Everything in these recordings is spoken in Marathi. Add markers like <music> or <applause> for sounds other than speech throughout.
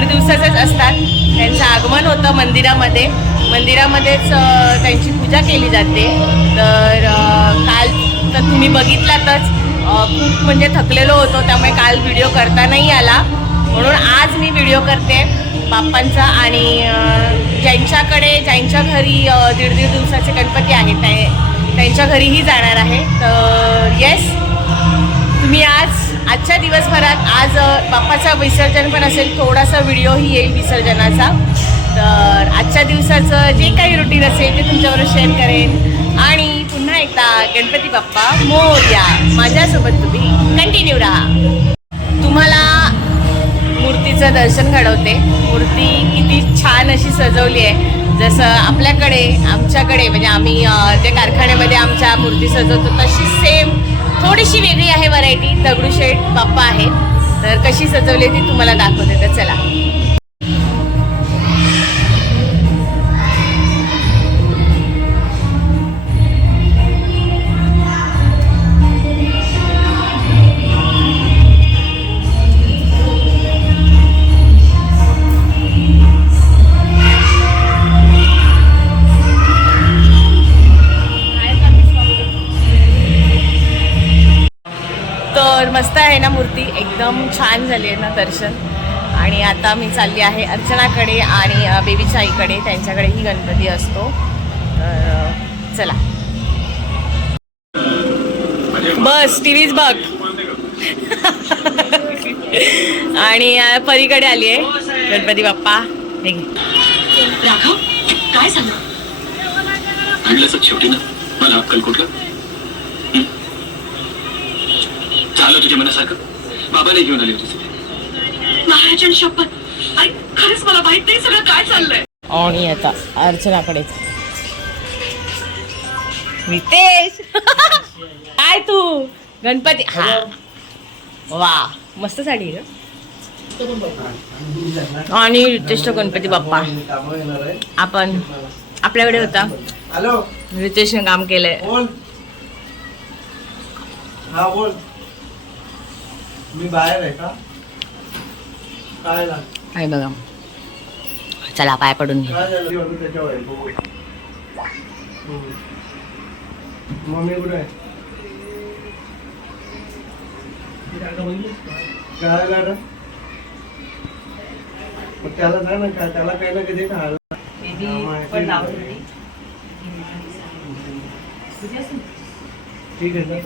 दीड दिवसाचेच असतात. त्यांचं आगमन होतं मंदिरामध्ये. मंदिरामध्येच त्यांची पूजा केली जाते. तर काल तर तुम्ही बघितलातच खूप म्हणजे थकलेलो होतो त्यामुळे काल व्हिडिओ करता नाही आला. म्हणून आज मी व्हिडिओ करते बाप्पांचा आणि ज्यांच्याकडे ज्यांच्या घरी दीड दीड दिवसाचे गणपती आहेत त्यांच्या घरीही जाणार आहे. तर येस तुम्ही आज आजच्या दिवसभरात आज बाप्पाचं विसर्जन पण असेल थोडासा व्हिडिओही येईल विसर्जनाचा. तर आजच्या दिवसाचं जे काही रुटीन असेल ते तुमच्याबरोबर शेअर करेन. आणि पुन्हा एकदा गणपती बाप्पा मोर्या. माझ्यासोबत तुम्ही कंटिन्यू राहा. तुम्हाला मूर्तीचं दर्शन घडवते. मूर्ती किती छान अशी सजवली आहे. जसं आपल्याकडे आमच्याकडे म्हणजे आम्ही जे कारखान्यामध्ये आमच्या मूर्ती सजवतो तशी सेम थोडीशी वेगळी आहे व्हरायटी दगडूशेठ बाप्पा आहे तर कशी सजवली ती तुम्हाला दाखवते. तर चला. तर मस्त आहे ना मूर्ती. एकदम छान झाली आहे ना दर्शन. आणि आता मी चालली आहे अर्चनाकडे आणि बेबीच्या आईकडे त्यांच्याकडेही गणपती असतो. तर चला. बस टी व्हीच बघ. <laughs> आणि परीकडे आली आहे गणपती बाप्पा. राघव काय सांगा शेवटी ना मला अक्कल कुठलं हं? झालं तुझ्या मनासारखं? बाबाने घेऊन आली होती महाराजांची शपथ. आई खरंच मला माहीत नाही सगळं काय चाललंय. आणि आता अर्चनाकडे रितेश! <laughs> काय तू? गणपती हा. वा मस्त साडी. आणि रितेशचा गणपती बाप्पा. आपण आपल्याकडे होता. हॅलो. रितेशने काम केलंय. बोल. हा बोल. मी बाहेर आहे का? काय आहे बघा. चला पाय पडून घे. काय झालं? त्याच्यावर आहे, बघू. हम्म. मम्मी कुठे आहे? काय झालं? मग त्याला जा ना काय त्याला काही ना कधी खायला. ठीक आहे ना?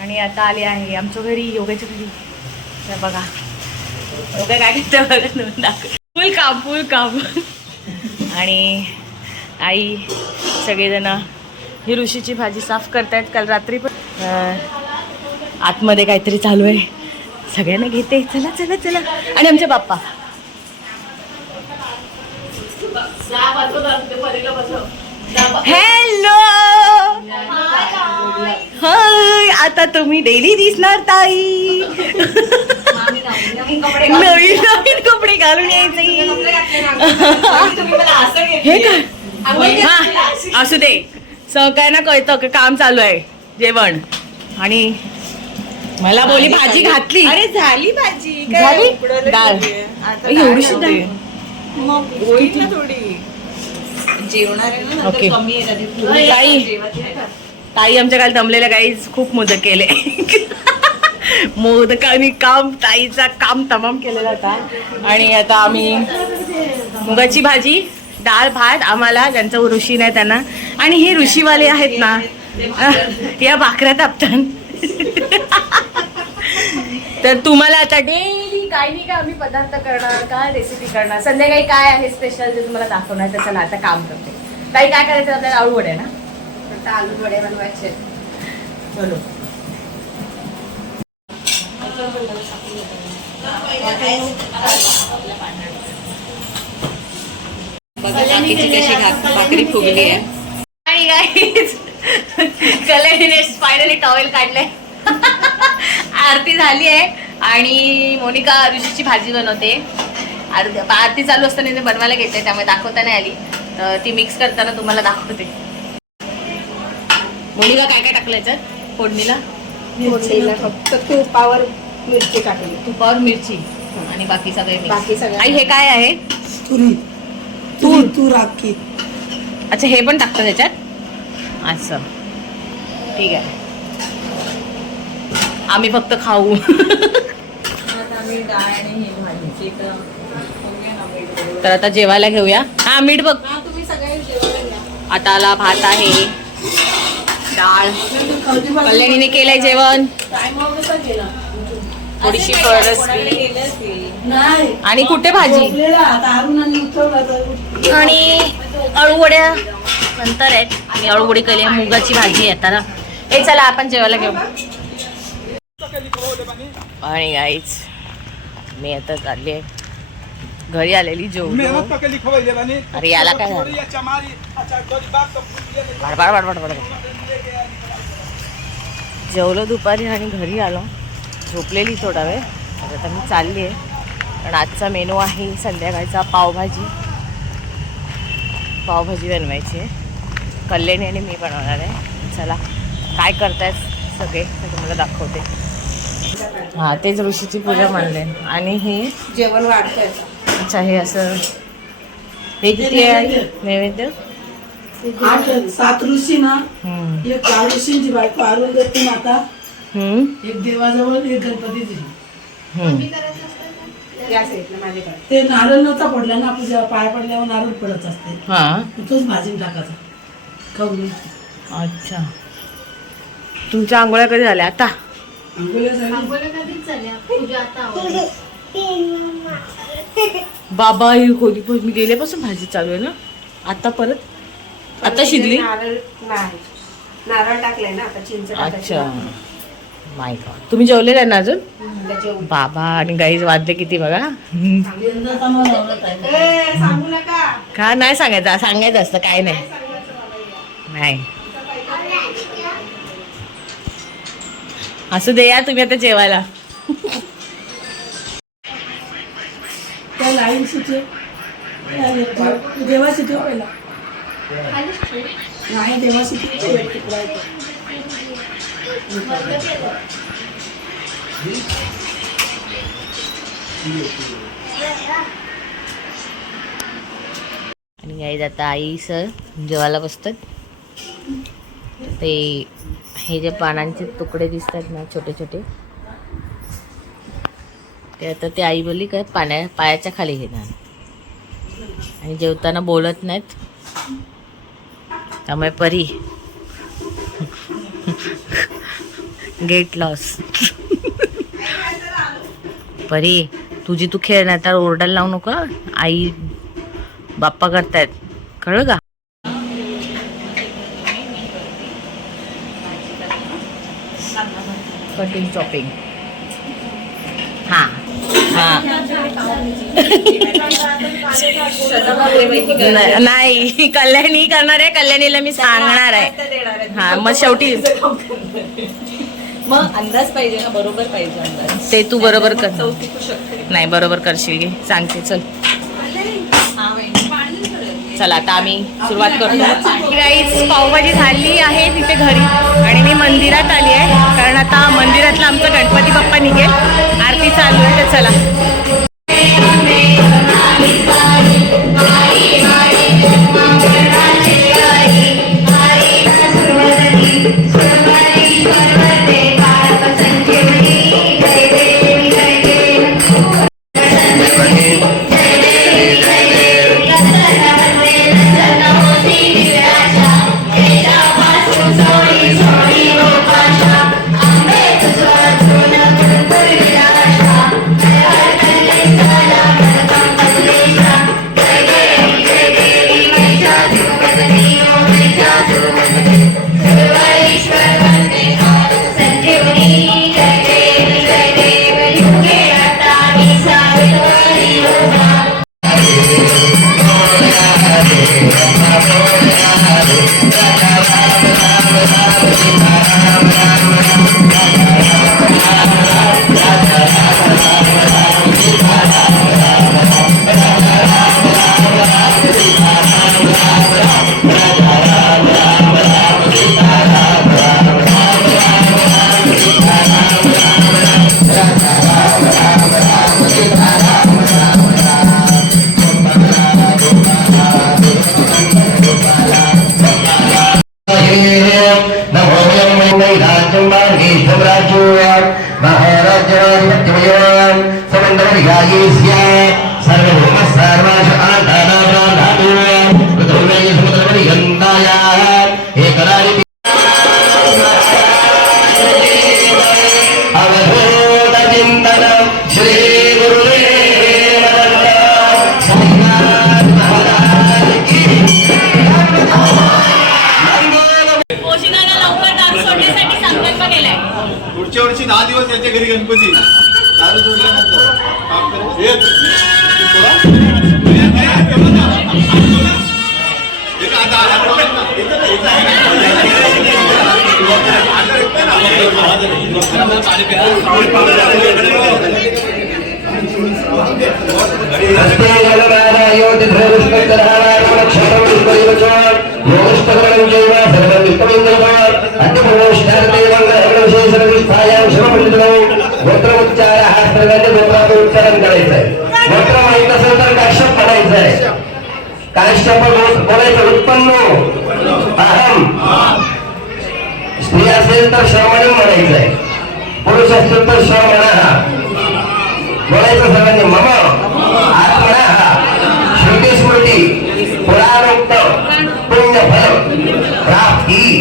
आणि आता आले आहे आमच्या घरी योगाच्या घरी तर बघा. योगा काय बघा दाखव. फुल काम फुल काम आणि आई सगळेजण ही ऋषीची भाजी साफ करतायत काल रात्री पण. आतमध्ये काहीतरी चालू आहे. सगळ्यांना घेते. चला चला चला. आणि आमचे बाप्पा. हॅलो हाय आता तुम्ही डेली दिसणार ताई. नवीन नवीन कपडे घालून यायचे. हे काय? हा असू दे. सगळ्यांना कळतं की काम चालू आहे जेवण. आणि मला बोली भाजी घातली. अरे झाली भाजी. झाली? डाळ. एवढीशी डाळ. मग होईल ना थोडी जेवणार आहे ना ओके. नंतर कमी आहे कधी थोडी ताई. जेवायची नाही का? ताई आमच्या काल दमलेल्या काही खूप मोदक केले मोदकाने काम ताईचा काम तमाम केलेला होता आणि आता आम्ही मुगाची भाजी डाळ भात आम्हाला ज्यांचा ऋषी नाही त्यांना आणि हे ऋषीवाले आहेत ना या भाकऱ्या तापतात तर तुम्हाला आता डेली काही नाही का आम्ही पदार्थ करणार काय रेसिपी करणार संध्याकाळी काय आहे स्पेशल जे तुम्हाला दाखवणार तर चला आता काम करते. ताई काय करायचं? आपल्याला आळू वडे ना? फक्त आलू वडे बनवायचे. चलो. बघा बाकीची कशी भाकरी फुगली आहे. आणि गाईज कल्याणीने फायनली टॉवेल काढलंय. आरती झाली आहे. आणि मोनिका ऋषीची भाजी बनवते. आरती आरती चालू असताना ते बनवायला घेते त्यामुळे दाखवता नाही आली. तर ती मिक्स करताना तुम्हाला दाखवते. मोनिका काय काय टाकलं याच्यात? फोडणीला? फोडणीला फक्त तुपावर मिरची टाकली. तुपावर मिरची. आणि बाकी सगळे. बाकी सगळं- आई हे काय आहे? तुरी. तूर तूर. अख्खी अच्छा हे पण टाकतं त्याच्यात असं ठीक आहे. आम्ही फक्त खाऊ <laughs> आता आम्ही डाळ आणि ही भाजी तर आता जेवायला घेऊया. हा मीठ बघ. हा तुम्ही सगळे जेवायला घ्या. आता आला भात आहे. डाळ. कल्याणीने केलंय जेवण. थोडीशी आणि कुठे भाजी? आणि अळूवड्या नंतर आहेत. मी अळूवडी केली आहे, मुगाची भाजी आहे आता हे चला आपण जेवायला घेऊ. आणि गाईच मी आता चालली आहे घरी आलेली जेवलो. अरे याला काय झालं? जेवलो दुपारी आणि घरी आलो. झोपलेली थोडा वेळ. आता मी चालली आहे कारण आजचा मेनू आहे संध्याकाळचा पावभाजी. पावभाजी बनवायची आहे. कल्याणी आणि मी बनवणार आहे. चला काय करतायत सगळे? ते तुम्हाला दाखवते. हां तेच ऋषीची पूजा मांडले. आणि हे? जेवण वाढतंय. अच्छा हे असं हे किती आहे? नैवेद्य. आठ सात ऋषी ना. एक चार ऋषींची बायको अरुंधती माता. एक देवाजवळ एक गणपतीची ते नारळ नव्हता पडला ना आपण जेव्हा पाय पडल्यावर नारळ पडत असते. हां. तोच भाजून टाकायचा. खाऊन अच्छा. तुमच्या आंघोळ्या कधी झाल्या? आता? बाबा ही होली मी गेल्यापासून भाजी चालू आहे ना? आता परत? आता शिजली? नारळ नाही. नारळ टाकलाय ना आता अच्छा. माय गॉड तुम्ही जेवलेला आहे ना अजून. बाबा आणि गाईज वाद्य किती बघा? का? नाही सांगायचं. सांगायचं असतं. काय नाही. नाही. असू दे या तुम्ही आता जेवायला. पहिला. नाही. आणि गाईज आता आई सर जेवायला बसतात. ते हे जे पानांचे तुकडे दिसतात ना छोटे छोटे ते आता ते आई बोलली काय पाण्या पायाच्या खाली घेणार. आणि जेवताना बोलत नाहीत. त्यामुळे परी. गेट लॉस परी तुझी तू खेळ नाही तर ओरडायला लावू नका आई बाप्पा करतायत. कळलं का? कटिंग चॉपिंग हां। हां। नाही- कल्याणी करणार आहे कल्याणीला मी सांगणार आहे. हा मग शेवटी मग अंदाज पाहिजे ना बरोबर पाहिजे अंदाज. ते तू बरोबर कर. नाही बरोबर करशील सांगते चल. चला आता आम्ही सुरुवात करतो. गाईज पावभाजी झाली आहे तिथे घरी आणि मी मंदिरात आली आहे. कारण आता मंदिरातला आमचा गणपती बाप्पा निघेल. आरती चालू आहे तर चला. país मंत्र उच्चार हा सर्वांनी मंत्राचं उच्चारण करायचं आहे मंत्र माहीत असेल तर काश्यप म्हणायचं आहे काश्यप बोलायचं उत्पन्न हो. अहम. स्त्री असेल तर श्रवण म्हणायचं आहे पुरुष असेल तर श्रवण हा बोलायचं सर्वांनी मम. आत्मना हा श्रुती स्मृती. पुराणोक्त. पुण्य फल प्राप्ती.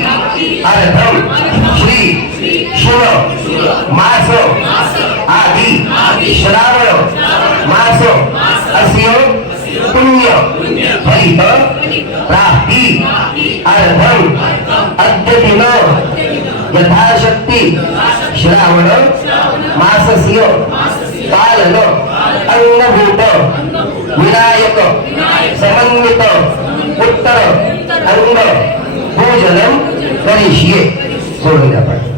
अर्थ मास आदि श्रावण मास अस्य पुण्य. फलित. प्राप्ती. अर्थम अद्य दिन यथाशक्ती. श्रावण. मासस्य. पालन. अंगभूत विनायक. समन्वित. उत्तर. अंग भोजनम करिष्ये. सोडून द्या.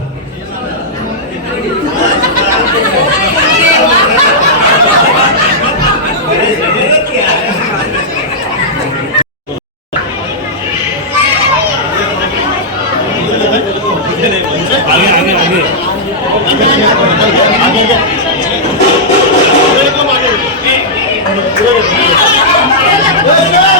Yeah.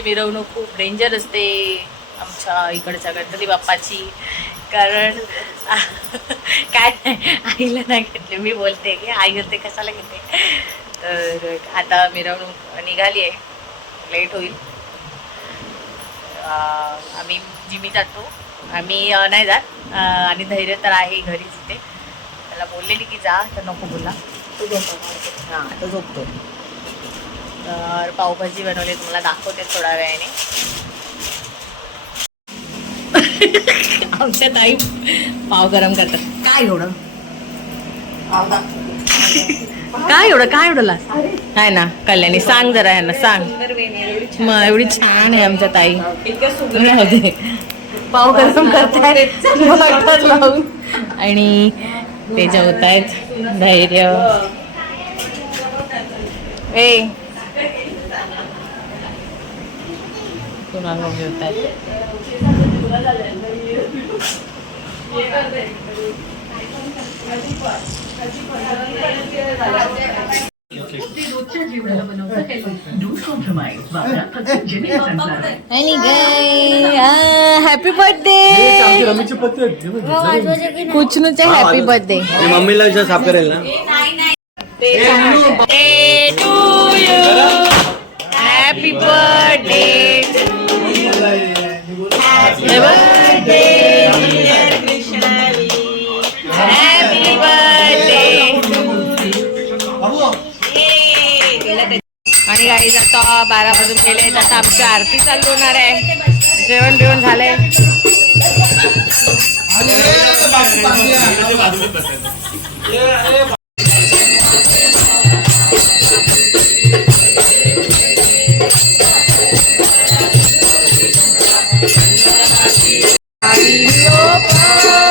आमची मिरवणूक खूप डेंजर असते आमच्या इकडच्या गणपती बाप्पाची. कारण काय नाही आईला नाही घेतले. मी बोलते की आई होते कशाला घेते? तर आता मिरवणूक निघाली आहे. लेट होईल. आम्ही जिमी जातो. आम्ही नाही जात. आणि धैर्य तर आहे घरीच इथे. त्याला बोललेली की जा तर नको बोला. हां तो झोपतो. तर पावभाजी बनवली तुम्हाला दाखवते थोड्या वेळाने. आमच्या ताई पाव गरम करतात. काय एवढं? काय एवढं? काय एवढं लास काय ना कल्याणी सांग जरा ह्यांना सांग. मग एवढी छान आहे आमच्या ताई. पाव गरम करतायत लावून. आणि ते जेवत आहेत धैर्य. ए कुणाला आहेत आणि हॅपी बर्थडे बघ. कुचनूचे हॅपी बर्थडे मम्मीला विचार साफ करेल ना? बारा वाजून गेले आता आमची आरती चालू होणार आहे. जेवण बिवण झालंय. आणि हो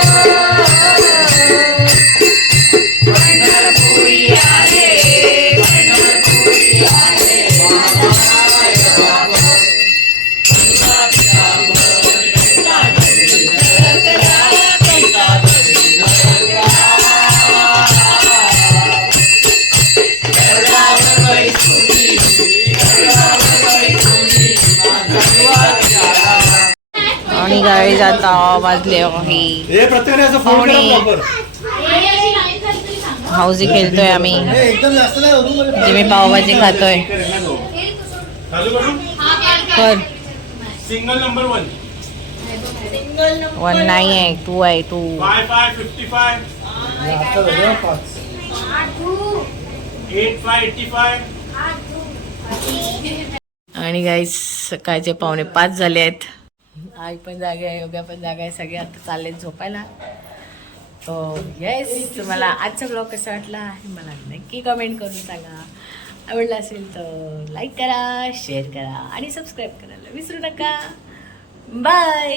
करा पाहुणे. proper. हाऊजी खेळतोय आम्ही. हे मी पावभाजी खातोय. चालू करू पण सिंगल नंबर वन. वन नाही आहे टू आहे टू. आणि गाईस सकाळचे पावणे पाच झाले आहेत. आई पण जागे आहे योग्या पण जागा आहे सगळे आता चालले झोपायला. तो येस तुम्हाला आजचा ब्लॉग कसा वाटला हे मला नक्की कमेंट करून सांगा. आवडला असेल तर लाईक करा शेअर करा आणि सबस्क्राईब करायला विसरू नका. बाय